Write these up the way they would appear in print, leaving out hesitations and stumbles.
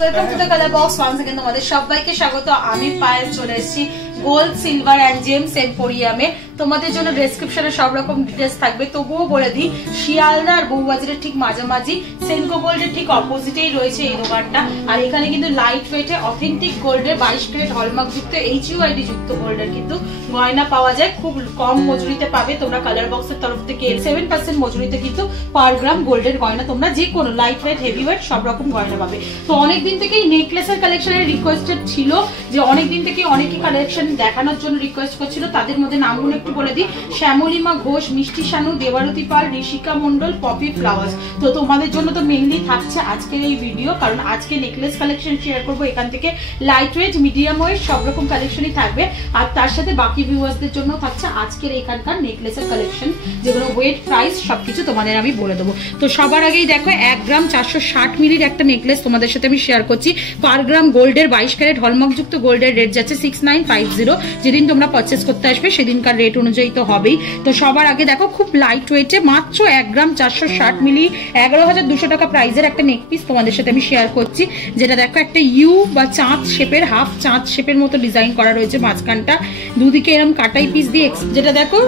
Welcome to the colour box. Once again তোমাদের সবাইকে স্বাগত। আমি পায়েল চলে এসেছি গোল্ড সিলভার এন্ড জেমস এম্পোরিয়ামে। তোমাদের জন্য ডেসক্রিপশনে সব রকম ডিটেইলস থাকবে, তবুও বলে দিই শিয়ালদা আর বউবাজারের ঠিক মাঝামাঝি সেনকো গোল্ডের ঠিক অপোজিটেই রয়েছে এই দোকানটা। আর এখানে কিন্তু লাইট ওয়েটে অথেন্টিক গোল্ডের 22 ক্যারেট হলমার্ক যুক্ত HUID যুক্ত গোল্ডের কিন্তু গয়না পাওয়া যায়। খুব কম মজুরিতে পাবে তোমরা কালার বক্সের তরফ থেকে। 7% মজুরিতে কিন্তু পার গ্রাম গোল্ডের গয়না তোমরা যে কোনো লাইট ওয়েট হেভি ওয়েট সব রকম গয়না পাবে। তো অনেকদিন থেকেই নেকলেসের কালেকশনের রিকোয়েস্টেড ছিল, যে অনেকদিন থেকে অনেকে কালেকশন দেখানোর জন্য রিকোয়েস্ট করছিল। তাদের মধ্যে নামগুলো একটু বলে দিই: শ্যামলিমা ঘোষ, মিষ্টি শানু, দেবারতী পাল, ঋষিকা মন্ডল, পপি ফ্লাওয়ার্স। তো তোমাদের জন্য তো মেইনলি থাকছে আজকের এই ভিডিও, কারণ আজকে নেকলেস কালেকশন শেয়ার করবো। এখান থেকে লাইট ওয়েট মিডিয়াম ওয়েট সব রকম কালেকশনই থাকবে, আর তার সাথে বাকি ভিউয়ার্সদের জন্য থাকছে আজকের এখানকার নেকলেসের কালেকশন, যেগুলো ওয়েট প্রাইস সবকিছু তোমাদের আমি বলে দেবো। তো সবার আগেই দেখো 1 গ্রাম 460 মিলির একটা নেকলেস তোমাদের সাথে আমি শেয়ার করছি। পার গ্রাম গোল্ডের 22 ক্যারেট হলমার্ক যুক্ত গোল্ডের রেট যাচ্ছে 6950। যেদিন তোমরা পারচেস করতে আসবে সেদিনকার রেট অনুযায়ী তো হবেই। তো সবার আগে দেখো খুব লাইট ওয়েটে মাত্র 1 গ্রাম 460 মিলি 11,200 টাকা প্রাইসের একটা নেক পিস তোমাদের সাথে আমি শেয়ার করছি, যেটা দেখো একটা ইউ বা চাঁদ শেপের, হাফ চাঁদ শেপের মতো ডিজাইন করা রয়েছে। মাঝখানটা দুদিকে এরকম কাটাই পিস দিয়ে, যেটা দেখো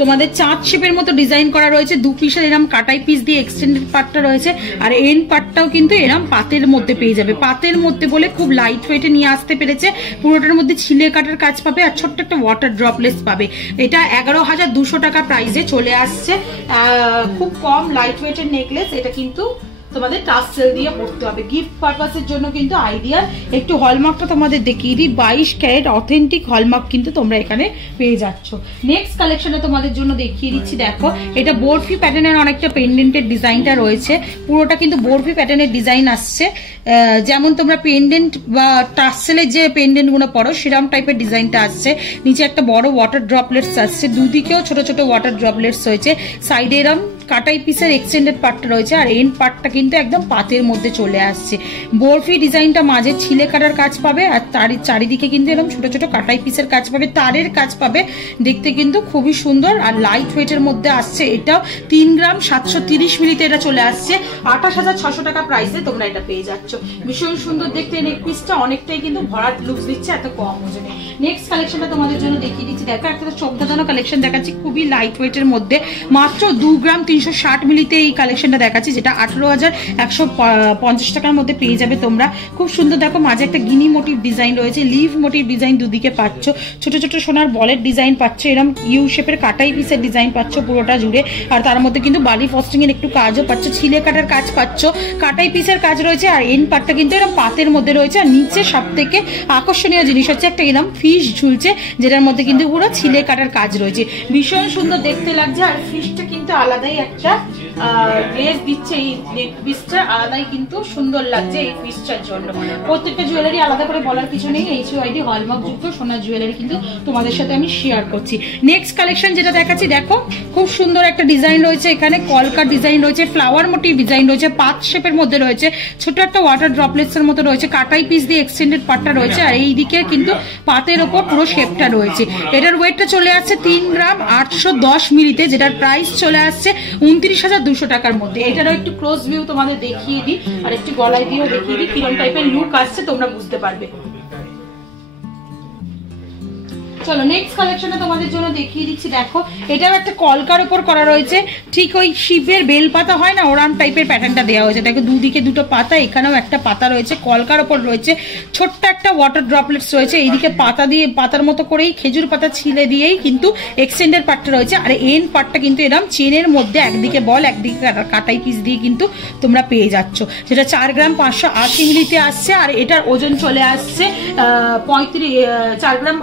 তোমাদের চাঁদ শেপের মতো ডিজাইন করা রয়েছে। দু পিসের এরকম কাটাই পিস দিয়ে এক্সটেন্ডেড পার্টটা রয়েছে, আর এন্ড পার্টটাও কিন্তু এরকম পাতের মধ্যে পেয়ে যাবে। পাতের মধ্যে বলে খুব লাইট ওয়েটে নিয়ে আসতে পেরেছে। পুরোটার মধ্যে ছিলে কাটার কাজ পাবে, আর ছোট্ট একটা ওয়াটার ড্রপলেস পাবে। এটা 11,200 টাকা প্রাইসে চলে আসছে। খুব কম লাইট ওয়েটের নেকলেস। এটা কিন্তু তোমাদের টাসেল দিয়ে পড়তে হবে গিফট পারপাসের জন্য। কিন্তু আইডিয়া একটু হলমার্কটা তোমাদের দেখিয়ে দিই। 22 ক্যারেট অথেন্টিক হলমার্ক কিন্তু তোমরা এখানে পেয়ে যাচ্ছ। নেক্সট কালেকশনে তোমাদের জন্য দেখিয়ে দিচ্ছি। দেখো এটা বরফি প্যাটার্নের অনেকটা পেন্ডেন্টের ডিজাইনটা রয়েছে। পুরোটা কিন্তু বরফি প্যাটার্নের ডিজাইন আসছে। যেমন তোমরা পেন্ডেন্ট বা টাসেলের যে পেন্ডেন্ট গুলো পড়ো সেরকম টাইপের ডিজাইনটা আসছে। নিচে একটা বড় ওয়াটার ড্রপলেটস আসছে, দুদিকেও ছোট ছোট ওয়াটার ড্রপলেটস রয়েছে। সাইডে এরম কাটাই পিসের এক্সটেন্ডেড পার্টটা রয়েছে, আর এন্ড পার্টটা কিন্তু একদম পাতের মধ্যে চলে আসছে। বরফি ডিজাইনটা মাঝে ছিলে কাটার কাজ পাবে, আর তার চারিদিকে কিন্তু এরকম ছোট ছোট কাটাই পিসের কাজ পাবে, তারের কাজ পাবে। দেখতে কিন্তু খুবই সুন্দর আর লাইট ওয়েটের মধ্যে আসছে। এটাও 3 গ্রাম 730 মিলিতে এটা চলে আসছে। 28,600 টাকা প্রাইসে তোমরা এটা পেয়ে যাচ্ছ। ভীষণ সুন্দর দেখতে নেক পিসটা, অনেকটাই কিন্তু ভরাট লুকস দিচ্ছে এত কম ওজনে। নেক্সট কালেকশনটা তোমাদের জন্য দেখিয়ে দিচ্ছি। দেখো একটা চোখ ধাঁধানো কালেকশন দেখাচ্ছি, খুবই লাইট ওয়েটের মধ্যে। মাত্র 2 গ্রাম 360 মিলিতে এই কালেকশনটা দেখাচ্ছি, যেটা 18,150 টাকার মধ্যে পেয়ে যাবে তোমরা। খুব সুন্দর দেখো, মাঝে একটা গিনি মোটিভ ডিজাইন রয়েছে, লিভ মোটিভ ডিজাইন দুদিকে পাচ্ছ, ছোট ছোট সোনার বলের ডিজাইন পাচ্ছ, এরকম ইউ শেপের কাটাই পিসের ডিজাইন পাচ্ছ পুরোটা জুড়ে। আর তার মধ্যে কিন্তু বালি ফস্টিং এর একটু কাজও পাচ্ছ, ছিলে কাটার কাজ পাচ্ছ, কাটাই পিসের কাজ রয়েছে, আর এন্ড পার্টটা কিন্তু এরকম পাতের মধ্যে রয়েছে। আর নিচে সব থেকে আকর্ষণীয় জিনিস হচ্ছে একটা এরকম ফিশ ঝুলছে, যেটার মধ্যে কিন্তু পুরো ছিলে কাটার কাজ রয়েছে। ভীষণ সুন্দর দেখতে লাগছে, আর ফিশটা কিন্তু আলাদাই একটা গ্লেজ দিচ্ছে। এই নেক পিসটা আলাদাই কিন্তু সুন্দর লাগছে এই পিসটার জন্য। প্রত্যেকটা জুয়েলারি আলাদা করে বলার কিছু নেই, HUID হলমার্ক যুক্ত সোনার জুয়েলারি কিন্তু তোমাদের সাথে আমি শেয়ার করছি। নেক্সট কালেকশন যেটা দেখাচ্ছি, দেখো খুব সুন্দর একটা ডিজাইন রয়েছে। এখানে কলকার ডিজাইন রয়েছে, ফ্লাওয়ার মোটিভ ডিজাইন রয়েছে, পাত শেপের মধ্যে রয়েছে, ছোট একটা ওয়াটার ড্রপলেটস এর মতো রয়েছে, কাটাই পিস দিয়ে এক্সটেন্ডেড পার্টটা রয়েছে, আর এই দিকে কিন্তু পাতের ওপর পুরো শেপটা রয়েছে। এটার ওয়েটটা চলে আসছে 3 গ্রাম 810 মিলিতে, যেটার প্রাইস চলে আসছে 29,200 টাকার মধ্যে। এটারও একটু ক্লোজ ভিউ তোমাদের দেখিয়ে দিই, আর একটু গলায় দিয়েও দেখিয়ে দিই কিরকম টাইপের লুক আসছে, তোমরা বুঝতে পারবে। চলো নেক্সট কালেকশনে তোমাদের জন্য দেখিয়ে দিচ্ছি। দেখো এটাও একটা কলকার উপর করা রয়েছে, ঠিক ওই শিবের বেলপাতা হয় না ওরাম টাইপের প্যাটার্নটা দেওয়া হয়েছে। দেখো দুদিকে দুটো পাতা, এখানেও একটা পাতা রয়েছে, কলকার উপর রয়েছে, ছোট্ট একটা ওয়াটার ড্রপলেটস রয়েছে। এইদিকে পাতা দিয়ে পাতার মতো করেই খেজুর পাতা ছিলে দিয়েই কিন্তু এক্সটেন্ডেড পার্টটা রয়েছে, আর এন্ড পার্টটা কিন্তু এরকম চেনের মধ্যে একদিকে বল একদিকে কাটাই পিস দিয়ে কিন্তু তোমরা পেয়ে যাচ্ছ, যেটা 4 গ্রাম 580 মিলিতে আসছে। আর এটার ওজন চলে আসছে 4 গ্রাম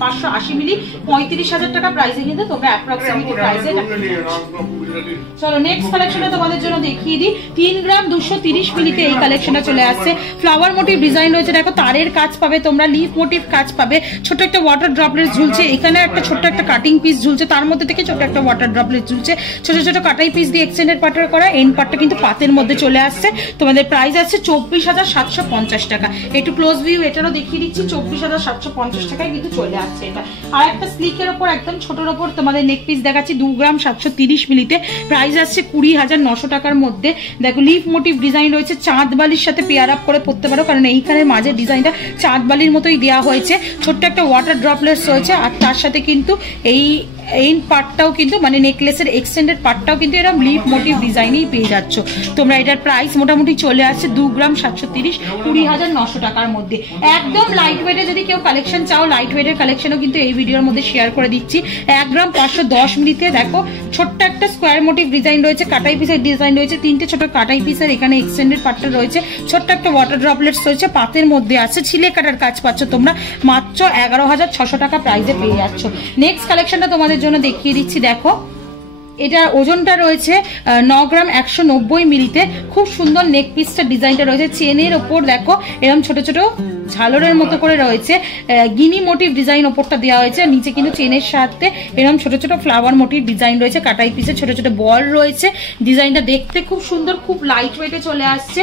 580 মিলি 35,000 টাকা প্রাইসে কিন্তু তোমরা অ্যাপ্রক্সিমেটলি প্রাইসে। চলো নেক্সট কালেকশনে তোমাদের জন্য দেখিয়ে দিই। 3 গ্রাম 230 মিলিতে এই কালেকশনটা চলে আসছে। ফ্লাওয়ার মোটিভ ডিজাইন রয়েছে, দেখো তারের কাজ পাবে তোমরা, লিফ মোটিভ কাজ পাবে, ছোট একটা ওয়াটার ড্রপলেট ঝুলছে, এখানে একটা ছোট্ট একটা কাটিং পিস ঝুলছে, তার মধ্যে থেকে ছোট একটা ওয়াটার ড্রপলেট ঝুলছে, ছোট ছোট কাটাই পিস দিয়ে এক্সটেন্ডেড পার্টার করা। এন্ড পার্টটা কিন্তু পাতের মধ্যে চলে আসছে। তোমাদের প্রাইস আছে 24,750 টাকা। একটু ক্লোজ ভিউ এটারও দেখিয়ে দিচ্ছি, 24,750 টাকায় কিন্তু চলে আসছে এটা। আর একটা স্লিকের উপর একদম ছোটর উপর তোমাদের নেক পিস দেখাচ্ছি, 2 গ্রাম 730 মিলিতে প্রাইস আসছে 20,900 টাকার মধ্যে। দেখো লিফ মোটিভ ডিজাইন রয়েছে, চাঁদ বালির সাথে পেয়ার আপ করে পড়তে পারো, কারণ এইখানের মাঝের ডিজাইনটা চাঁদ বালির মতোই দেওয়া হয়েছে। ছোট্ট একটা ওয়াটার ড্রপলেটস রয়েছে, আর তার সাথে কিন্তু এই পার্টটাও কিন্তু মানে নেকলেসের এক্সটেন্ডেড পার্টটাও কিন্তু এরকম লিফ মোটিভ ডিজাইনেই পেয়ে যাচ্ছ তোমরা। এটার প্রাইস মোটামুটি চলে আসছে 2 গ্রাম 730, 20,900 টাকার মধ্যে। একদম লাইট ওয়েটে যদি কেউ কালেকশন চাও, লাইট ওয়েটের কালেকশনও কিন্তু এই ভিডিওর মধ্যে শেয়ার করে দিচ্ছি। 1 গ্রাম 510 মিলিতে দেখো ছোট্ট একটা স্কোয়ার মোটিভ ডিজাইন রয়েছে, কাটাই পিসের ডিজাইন রয়েছে, 3টে ছোট কাটাই পিসের এখানে এক্সটেন্ডেড পার্টটা রয়েছে, ছোট্ট একটা ওয়াটার ড্রপলেটস রয়েছে, পাতের মধ্যে আছে, ছিলে কাটার কাজ পাচ্ছ তোমরা মাত্র 11,600 টাকা প্রাইসে পেয়ে যাচ্ছ। নেক্সট কালেকশনটা তোমাদের জন্য দেখিয়ে দিচ্ছি। দেখো এটা ওজনটা রয়েছে 9 গ্রাম 190 মিলিতে। খুব সুন্দর নেক পিসটা ডিজাইনটা রয়েছে, চেনের ওপর দেখো এরকম ছোট ছোট ঝালরের মতো করে রয়েছে, গিনি মোটিভ ডিজাইন ওপরটা দেওয়া হয়েছে, নিচে কিন্তু চেনের সাথে এরকম ছোট ছোট ফ্লাওয়ার মোটিভ ডিজাইন রয়েছে, কাটাই পিসে ছোট ছোট বল রয়েছে। ডিজাইনটা দেখতে খুব সুন্দর, খুব লাইট ওয়েটে চলে আসছে।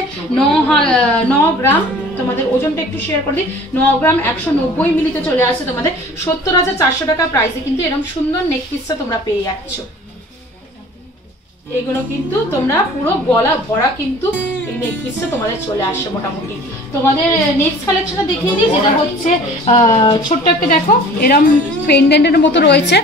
9 গ্রাম তোমাদের ওজনটা একটু শেয়ার করে দিই, 9 গ্রাম 190 মিলিতে চলে আসছে তোমাদের 70,400 টাকা প্রাইসে কিন্তু এরকম সুন্দর নেক পিসটা তোমরা পেয়ে যাচ্ছ। এগুলো কিন্তু তোমরা পুরো গলা ভরা কিন্তু এই নেক পিসটা তোমাদের চলে আসছে মোটামুটি। তোমাদের নেক্সট কালেকশনটা দেখিয়ে দিই, যেটা হচ্ছে ছোট্ট একটা দেখো এরকম পেন্ডেন্টের মতো রয়েছে,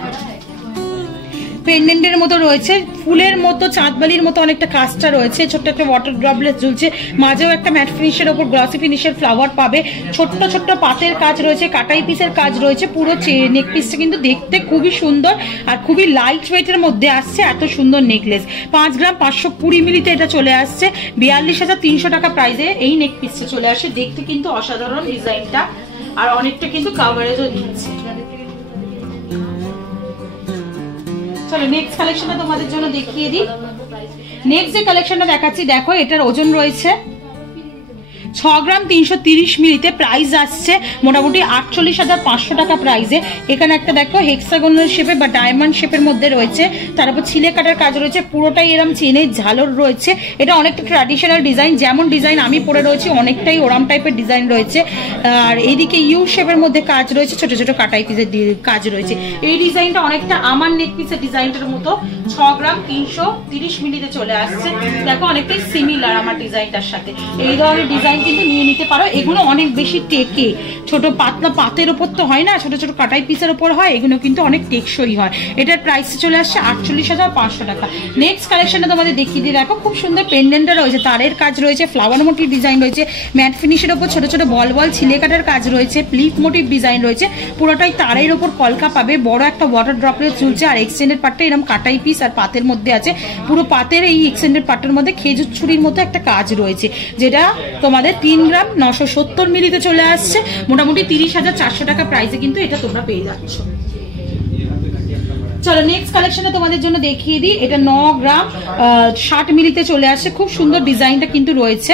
পেন্ডেন্টের মতো রয়েছে, ফুলের মতো চাঁদবালির মতো অনেকটা কাজটা রয়েছে, ছোট্ট একটা ওয়াটার ড্রপলেট ঝুলছে, মাঝেও একটা ম্যাট ফিনিশের ওপর গ্লসি ফিনিশের ফ্লাওয়ার পাবে, ছোট্ট ছোট্ট পাতের কাজ রয়েছে, কাটাই পিসের কাজ রয়েছে। পুরো নেক পিসটা কিন্তু দেখতে খুবই সুন্দর আর খুবই লাইট ওয়েটের মধ্যে আসছে এত সুন্দর নেকলেস। 5 গ্রাম 520 মিলিতে এটা চলে আসছে 42,300 টাকা প্রাইসে এই নেক পিসটা চলে আসে। দেখতে কিন্তু অসাধারণ ডিজাইনটা, আর অনেকটা কিন্তু কাভারেজও দিচ্ছে। চলো নেক্সট কালেকশনটা তোমাদের জন্য দেখিয়ে দিই। নেক্সট যে কালেকশনটা দেখাচ্ছি দেখো এটার ওজন রয়েছে 6 গ্রাম 330 মিলিতে, প্রাইস আসছে মোটামুটি 48,500 টাকা প্রাইসে। এখানে একটা দেখো হেক্সাগোনাল শেপে বা ডায়মন্ড শেপের মধ্যে রয়েছে, তারপর ছিলে কাটার কাজ রয়েছে, পুরোটাই এরম চেনের ঝালর রয়েছে। এটা অনেকটা ট্র্যাডিশনাল ডিজাইন, যেমন ডিজাইন আমি পরে রয়েছি অনেকটাই ওরাম টাইপের ডিজাইন রয়েছে। আর এইদিকে ইউ শেপের মধ্যে কাজ রয়েছে, ছোট ছোট কাটাই পিসের কাজ রয়েছে। এই ডিজাইনটা অনেকটা আমার নেক পিসের ডিজাইনটার মতো 6 গ্রাম 330 মিলিতে চলে আসছে। দেখো অনেকটাই সিমিলার আমার ডিজাইনটার সাথে। এই ধরনের ডিজাইন কিন্তু নিয়ে নিতে পারো, এগুলো অনেক বেশি টেকে, ছোট পাতলা পাতের ওপর তো হয় না, ছোট ছোট কাটাই পিসের ওপর হয়, এগুলো কিন্তু অনেক টেকসই হয়। এটার প্রাইস চলে আসছে 48,500 টাকা। নেক্সট কালেকশনটা তোমাদের দেখিয়ে দিয়ে দেখো খুব সুন্দর পেন্ডেন্টটা রয়েছে, তারের কাজ রয়েছে, ফ্লাওয়ার মোটিভ ডিজাইন রয়েছে, ম্যাট ফিনিশের ওপর ছোট ছোট বল বল ছিলে কাটার কাজ রয়েছে, লিফ মোটিভ ডিজাইন রয়েছে, পুরোটাই তারের ওপর কলকা পাবে, বড় একটা ওয়াটার ড্রপলেট ঝুলছে, আর এক্সটেন্ডেড পার্টটা এরকম কাটাই পিস আর পাতের মধ্যে আছে। পুরো পাতের এই এক্সটেন্ডেড পার্টের মধ্যে খেজুর ছুরির মতো একটা কাজ রয়েছে, যেটা তোমাদের 3 গ্রাম 970 মিলিতে চলে আসছে মোটামুটি 30,400 টাকা প্রাইসে কিন্তু এটা তোমরা পেয়ে যাচ্ছ। চলো নেক্সট কালেকশনটা তোমাদের জন্য দেখিয়ে দিই। এটা 9 গ্রাম 60 মিলিতে চলে আসছে, খুব সুন্দর ডিজাইনটা কিন্তু রয়েছে।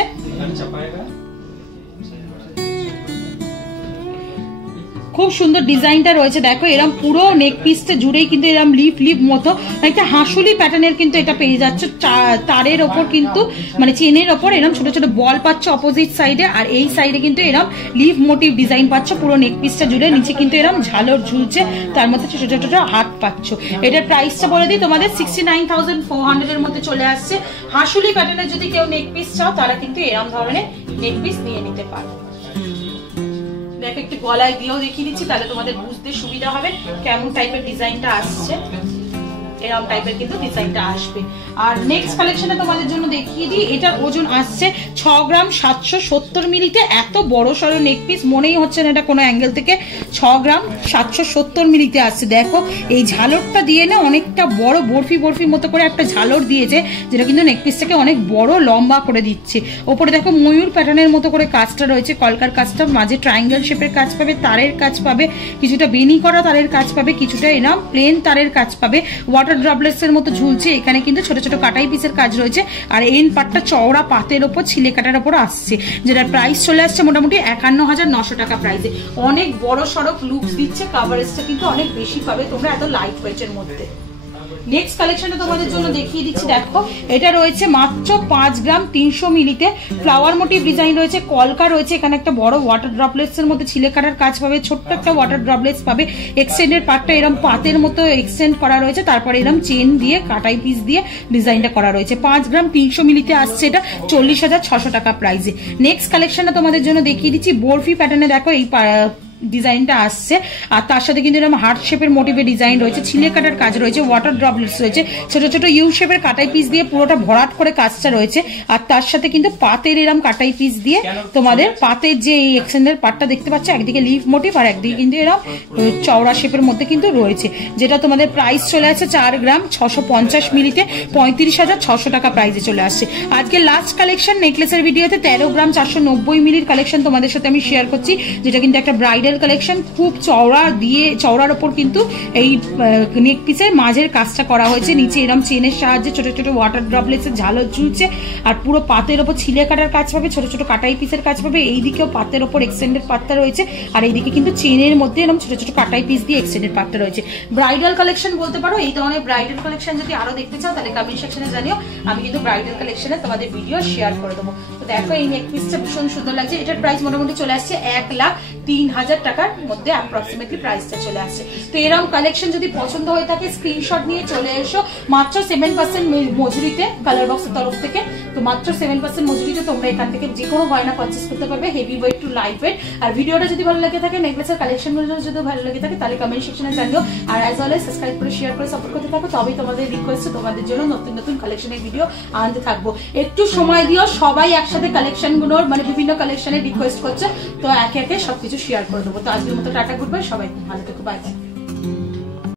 খুব সুন্দর ডিজাইনটা রয়েছে, দেখো এরকম পুরো নেক পিসটা জুড়েই কিন্তু এরকম লিফ লিফ মতো একটা হাঁসুলি প্যাটার্নের কিন্তু এটা পেয়ে যাচ্ছ। তারের ওপর কিন্তু মানে চেনের ওপর এরকম ছোট ছোট বল পাচ্ছ অপোজিট সাইডে, আর এই সাইডে কিন্তু এরকম লিফ মোটিভ ডিজাইন পাচ্ছ পুরো নেক পিসটা জুড়ে, নিচে কিন্তু এরকম ঝালর ঝুলছে, তার মধ্যে ছোট ছোট ছোট হাত পাচ্ছ। এটার প্রাইসটা বলে দিই তোমাদের 69,400 এর মধ্যে চলে আসছে। হাঁসুলি প্যাটার্নের যদি কেউ নেক পিস চাও তারা কিন্তু এরকম ধরনের নেক পিস নিয়ে নিতে পারো। দেখো একটু গলায় দিয়েও দেখিয়ে দিচ্ছি, তাহলে তোমাদের বুঝতে সুবিধা হবে কেমন টাইপের ডিজাইনটা আসছে। এরকম টাইপের কিন্তু ডিজাইনটা আসবে। আর নেক্সট কালেকশনে তোমাদের জন্য দেখিয়ে দিই, এটার ওজন আসছে 6 গ্রাম 770 মিলিতে। এত বড় সড়ো নেক পিস মনেই হচ্ছে না এটা কোনো অ্যাঙ্গেল থেকে 6 গ্রাম 770 মিলিতে আসছে। দেখো এই ঝালরটা দিয়ে না অনেকটা বড় বরফি বরফি মতো করে একটা ঝালর দিয়েছে, যেটা কিন্তু নেক পিসটাকে অনেক বড় লম্বা করে দিচ্ছে। ওপরে দেখো ময়ূর প্যাটার্নের মতো করে কাজটা রয়েছে, কলকার কাজটা, মাঝে ট্রায়াঙ্গেল শেপের কাজ পাবে, তারের কাজ পাবে, কিছুটা বেনি করা তারের কাজ পাবে, কিছুটা এরকম প্লেন তারের কাজ পাবে, ওয়াটার ড্রপলেটস এর মতো ঝুলছে। এখানে কিন্তু ছোট ছোট কাটাই পিসের কাজ রয়েছে, আর এন পাটটা চওড়া পাতের ওপর ছিলে কাটার ওপর আসছে, যেটার প্রাইস চলে আসছে মোটামুটি 51,900 টাকা প্রাইসে। অনেক বড় সড়ক লুকস দিচ্ছে, কাভারেজটা কিন্তু অনেক বেশি পাবে তোমরা এত লাইট ওয়েটের মধ্যে। নেক্সট কালেকশনটা তোমাদের জন্য দেখিয়ে দিচ্ছি। দেখো এটা রয়েছে মাত্র 5 গ্রাম 300 মিলিতে, ফ্লাওয়ার মোটিভ ডিজাইন রয়েছে, কলকা রয়েছে, এখানে একটা বড় ওয়াটার ড্রপলেটস এর মধ্যে ছিলে কাটার কাজ পাবে, ছোট্ট একটা ওয়াটার ড্রপলেটস পাবে, এক্সটেন্ডের পার্টটা এরকম পাতের মতো এক্সটেন্ড করা রয়েছে, তারপরে এরকম চেন দিয়ে কাটাই পিস দিয়ে ডিজাইনটা করা রয়েছে। 5 গ্রাম 300 মিলিতে আসছে, এটা 40,600 টাকা প্রাইসে। নেক্সট কালেকশনটা তোমাদের জন্য দেখিয়ে দিচ্ছি, বরফি প্যাটার্নে দেখো এই ডিজাইনটা আসছে, আর তার সাথে কিন্তু এরকম হার্ট শেপের মোটিভে ডিজাইন রয়েছে, ছিলে কাটার কাজ রয়েছে, ওয়াটার ড্রপলেটস রয়েছে, ছোট ছোট ইউ শেপের কাটাই পিস দিয়ে পুরোটা ভরাট করে কাজটা রয়েছে, আর তার সাথে কিন্তু পাতের এরকম কাটাই পিস দিয়ে তোমাদের পাতের যে এই এক্সটেন্ডের পার্টটা দেখতে পাচ্ছ, একদিকে লিফ মোটিভ আর একদিকে কিন্তু এরকম চওড়া শেপের মধ্যে কিন্তু রয়েছে, যেটা তোমাদের প্রাইস চলে আসছে 4 গ্রাম 650 মিলিতে 35,600 টাকা প্রাইসে চলে আসছে। আজকে লাস্ট কালেকশন নেকলেসের ভিডিওতে 13 গ্রাম 490 মিলির কালেকশন তোমাদের সাথে আমি শেয়ার করছি, যেটা কিন্তু একটা ব্রাইডাল কালেকশন, খুব চওড়া দিয়ে চওড়ার ওপর কিন্তু এই নেক পিসের মাঝের কাজটা করা হয়েছে, নিচে এরকম চেনের সাহায্যে ছোট ছোট ওয়াটার ড্রপলেটস এর ঝালর ঝুলছে, আর পুরো পাতের ওপর ছিলে কাটার কাজ পাবে, ছোট ছোট কাটাই পিসের কাজ পাবে, এইদিকেও পাতের ওপর এক্সটেন্ডেড পাতটা রয়েছে, আর এইদিকে কিন্তু চেনের মধ্যে এরকম ছোট ছোট কাটাই পিস দিয়ে এক্সটেন্ডেড পাতটা রয়েছে। ব্রাইডাল কালেকশন বলতে পারো, এই ধরনের ব্রাইডাল কালেকশন যদি আরো দেখতে চাও তাহলে কমেন্ট সেকশনে জানিও, আমি কিন্তু ব্রাইডাল কালেকশনে তোমাদের ভিডিও শেয়ার করে দেবো। তো দেখো এই নেক পিসটা ভীষণ সুন্দর লাগছে, এটার প্রাইস মোটামুটি চলে আসছে 1,03,000 টাকার মধ্যে অ্যাপ্রক্সিমেটলি প্রাইসটা চলে আসছে। তো এরকম কালেকশন যদি পছন্দ হয়ে থাকে স্ক্রিনশট নিয়ে চলে এসো, মাত্র 7% মজুরিতে কালার বক্সের তরফ থেকে, তো মাত্র 7% মজুরিতে তোমরা এখান থেকে যে কোনো গয়না পারচেস করতে পারবে, heavy weight to light weight. আর ভিডিওটা যদি ভালো লাগে থাকে, নেকলেসের কালেকশনগুলো যদি ভালো লাগে থাকে তাহলে কমেন্ট সেকশনে জানিও, আর অ্যাজ অলওয়েজ সাবস্ক্রাইব করে শেয়ার করে সাপোর্ট করতে থাকো, তবেই তোমাদের রিকোয়েস্ট তোমাদের জন্য নতুন নতুন কালেকশনের ভিডিও আনতে থাকবো। একটু সময় দিও, সবাই একসাথে কালেকশনগুলোর মানে বিভিন্ন কালেকশনের রিকোয়েস্ট করছে, তো একে একে সবকিছু শেয়ার করে দেবো। তো আজকের মতো টাটা, গুড বাই, সবাই ভালো থেকো, বাই বাই।